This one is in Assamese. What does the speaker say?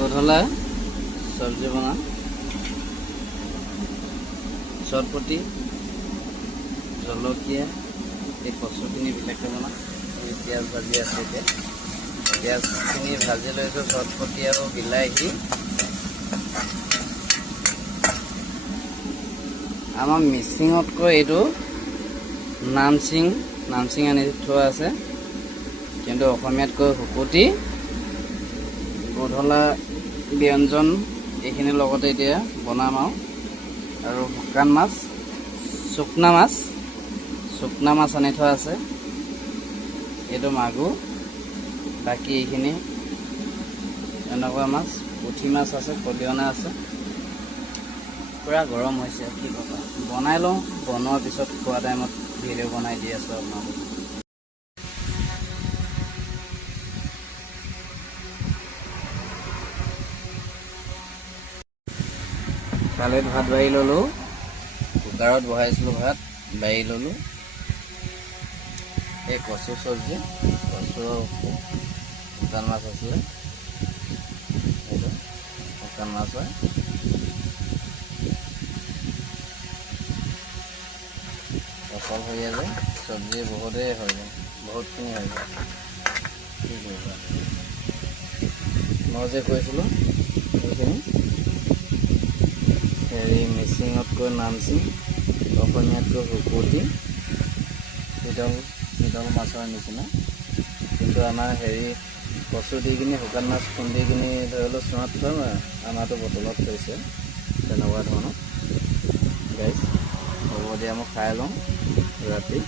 গধলা চব্জি বনা চটপটি জলকীয়া এই কচুখিনি বিলাকে বনা এই পিঁয়াজ ভাজি আছে এতিয়া পিঁয়াজখিনি ভাজি লৈছোঁ চটপটি আৰু বিলাহী আমাৰ মিচিঙতকৈ এইটো নামচিং আনি থোৱা আছে কিন্তু অসমীয়াতকৈ শুকুতি গধলা ব্যঞ্জন এইখিনিৰ লগতে এতিয়া বনাম আৰু শুকান মাছ শুকনা মাছ আনি থোৱা আছে এইটো মাগুৰ বাকী এইখিনি এনেকুৱা মাছ পুঠি মাছ আছে কলিয়না আছে পুৰা গৰম হৈছে কি ক'বা বনাই লওঁ বনোৱাৰ পিছত খোৱা টাইমত ভিডিঅ' বনাই দি আছোঁ আপোনালোকক কালিত ভাত বাঢ়ি ল'লোঁ কুকাৰত বহাইছিলোঁ ভাত বাঢ়ি ল'লোঁ এই কচু চব্জি কচু শুকান মাছ আছিলে এইটো শুকান মাছ হয় অকল হৈ যায় চব্জি বহুতেই হৈ যায় বহুতখিনি হৈ যায় কি কৰিবা মই যে কৈছিলোঁ সেইখিনি হেৰি মিচিঙতকৈ নামচিং অসমীয়াতকৈ শুকুতি শীতল মাছৰ নিচিনা কিন্তু আমাৰ হেৰি কচু দি কিনি শুকান মাছ খুন্দি কিনি ধৰি লওক চুঙাত থৈ আমাৰতো বটলত থৈছে তেনেকুৱা ধৰণৰ গাইজ হ'ব দিয়া মই খাই লওঁ ৰাতি